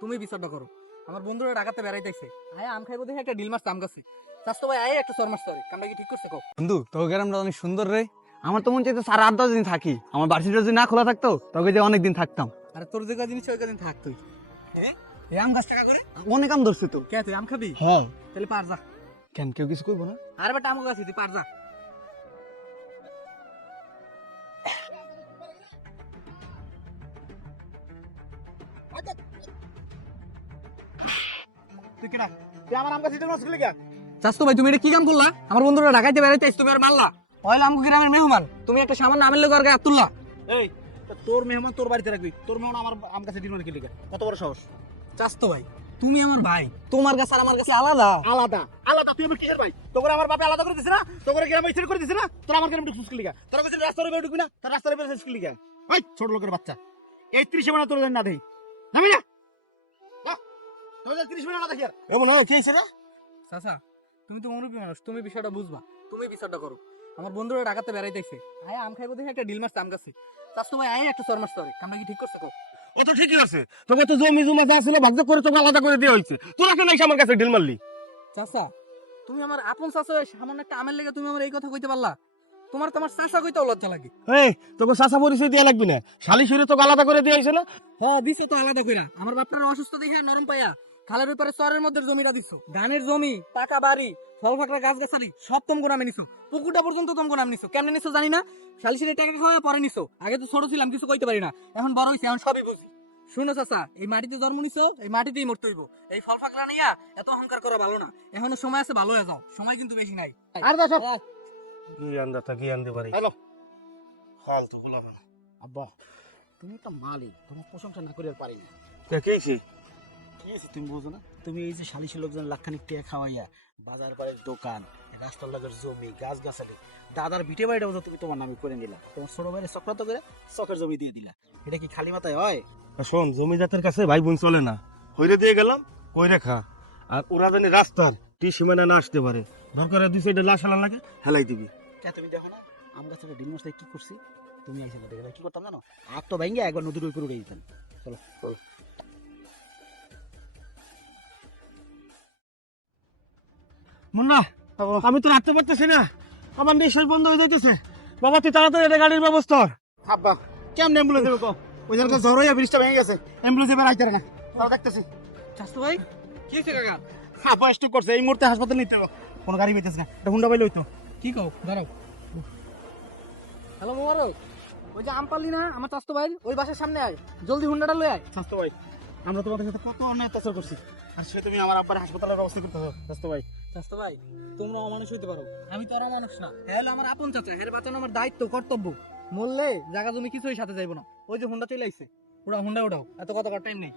তুমি বিচারটা করো। আমার বন্ধুরা ঢাকাতে বেড়াইতেছে, আয় আম খাইবো দেখে একটা ডিল মারছে আম গাছে। চাস্তো ভাই আয় একটা সর মারছে, কামটা কি ঠিক করছে কও? বন্ধু তোর গ্রামটা অনেক সুন্দর রে। আমার তো মন চাইতো 8-10 দিন থাকি, আমার বার্ষিকটা যদি না খোলা থাকতো তোকে যে অনেক দিন থাকতাম। আরে তোর যে জিনিস ওই কদিন থাক তুই। এই আম গাছ টাকা করে অনেক আম ধরছে তো। কে তুই আম খাবি? হ্যাঁ। তাহলে পার যা। কেন কেউ কিছু করবো না? আরে বেটা আম গাছ তুই পার যা। তুই কেনা তুই আমার আম গাছ এটা নষ্ট করলি কেন? চাস্তো ভাই তুমি এটা কি কাম করলা? আমার বন্ধুরা ঢাকাইতে বেড়াইতেছ, তুমি আর মারলা। ওইলা আমগো গ্রামের মেহমান, তুমি একটা সামান্য আমের লোক আর গায়ে হাত তুললা। এই তোর মেহমান তোর বাড়িতে রাখবি, তোর মেহমান আমার আম গাছে ডিল মানে কি লিখে? কত বড় সাহস! চাস্তো ভাই তুমি আমার ভাই, তোমার কাছে আর আমার কাছে আলাদা। আলাদা আলাদা তুই আমার কিসের ভাই? তোর আমার বাপে আলাদা করে দিছে না? তোর গ্রামে ইচ্ছে করে দিছে না? তোর আমার গ্রামে ঢুকছিস কি লিখা? তোর কাছে রাস্তার উপরে ঢুকবি না? তোর রাস্তার উপরে ঢুকছিস কি লিখা? ওই ছোট লোকের বাচ্চা, এই 30 মানে তোর না দেই নামি না। বাহ, তোর 30 মিনিট না দেখি আর এ বলো কি হইছে রে? চাচা তুমি তো মুরব্বী মানুষ, তুমি বিষয়টা বুঝবা, তুমি বিচারটা করো। আমার বন্ধুরা ঢাকাতে বেড়াইতেছে, আয় আম খাইবো দেখে একটা ডিল মারছে আম গাছে। চাস্তো ভাই আয় একটা সর মারছে, কামটা কি ঠিক করছে কও? ও তো ঠিকই আছে, তোকে তো জমি জমা যা ছিল ভাগ করে তোকে আলাদা করে দেওয়া হয়েছে, তোরা কেন এসে আমার কাছে ডিল মারলি? চাচা তুমি আমার আপন চাচা হয়ে সামান্য একটা আমের লেগে তুমি আমার এই কথা কইতে পারলা? তোমার তো আমার চাচা কইতেও লজ্জা লাগে। এই তোকে চাচা পরিচয় দেওয়া লাগবে না, শালি সুরে তোকে আলাদা করে দেওয়া হয়েছে না? হ্যাঁ দিছো তো আলাদা কইরা, আমার বাপটার অসুস্থ দেখে নরম পাইয়া খালের ব্যাপারে চরের মধ্যে জমিটা দিছো, ধানের জমি, পাকা বাড়ি, ফল ফাকড়া গাছ গাছালি সব তোমগো নামে নিছো, পুকুরটা পর্যন্ত তোমগো নামে নিছো। কেমনে নিছো জানি না, শালিশিরে টাকা খাওয়া পরে নিছো। আগে তো ছোট ছিলাম, কিছু কইতে পারি না, এখন বড় হইছি, এখন সবই বুঝি। শুনো চাচা, এই মাটিতে জন্ম নিছো, এই মাটিতেই মরতে হইব। এই ফল ফাকড়া নিয়া এত অহংকার করা ভালো না, এখনো সময় আছে, ভালো হয়ে যাও, সময় কিন্তু বেশি নাই। আর দা সব কি আন্দা তা কি আনতে পারি? হ্যালো হাল তো গোলা না। আব্বা তুমি একটা মালিক, তোমার প্রশংসা না করে আর পারি না। কে কেছি কি আছে তুমি বোঝো না? তুমি এই যে সালিশি লোকজন লাখখানিক টাকা খাওয়াইয়া বাজার বাড়ির দোকান, রাস্তার লাগের জমি, গাছ গাছালি, দাদার ভিটে বাড়িটাও তো তুমি তোমার নামে করে নিলা, তোমার ছোট ভাইয়ের চক্রান্ত করে শখের জমি দিয়ে দিলা। এটা কি খালি মাথায় হয়? শোন, জমিদাতের কাছে ভাই বোন চলে না, হইরে দিয়ে গেলাম কইরে খা। আর ওরা জানি রাস্তার টি সীমানা না আসতে পারে, দরকারে দুই সাইডে লাশ হালা লাগে হেলাই দিবি। কে তুমি দেখো না আম গাছের ডিম মাছটা কি করছি? তুমি আইসে না দেখে কি করতাম জানো? আগ তো ভেঙে একবার নদীর উপরে উড়ে দিতাম। চলো চলো। মুন্না, আমি তো রাখতে পারতেছি না, আমার নিঃশ্বাস বন্ধ হয়ে যাইতেছে। বাবা তুই তাড়াতাড়ি এটা গাড়ির ব্যবস্থা কর। আব্বা কেমন অ্যাম্বুলেন্স দেবো কো? ওই জায়গাটা জ্বর হইয়া ব্রিজটা ভেঙে গেছে, অ্যাম্বুলেন্স এবার আইতে পারে না। তারা দেখতেছি চাস্তো ভাই কি হয়েছে কাকা? আব্বা স্ট্রোক করছে, এই মুহূর্তে হাসপাতালে নিতে হবে। কোনো গাড়ি পেতেছে না, এটা হুন্ডা পাইলে হইতো। কি কও, দাঁড়াও। হ্যালো মোবারক, ওই যে আম পারলি না আমার চাস্তো ভাই, ওই বাসার সামনে আয়, জলদি হুন্ডাটা লয়ে আয়। স্বাস্থ্য ভাই, আমরা তোমাদের সাথে কত অন্যায় অত্যাচার করছি, আর সে তুমি আমার আব্বার হাসপাতালের ব্যবস্থা করতে হবে। স্বাস্থ্য ভাই চাস্তো ভাই তোমরা অমানুষ হইতে পারো, আমি তো আর অমানুষ না। হ্যাঁ হলো আমার আপন চাচা, হ্যাঁ বাঁচানো আমার দায়িত্ব কর্তব্য। মরলে জায়গা জমি কিছুই সাথে যাইবো না। ওই যে হুন্ডা চলে আইছে, ওরা হুন্ডা উঠাও, এত কথা টাইম নেই।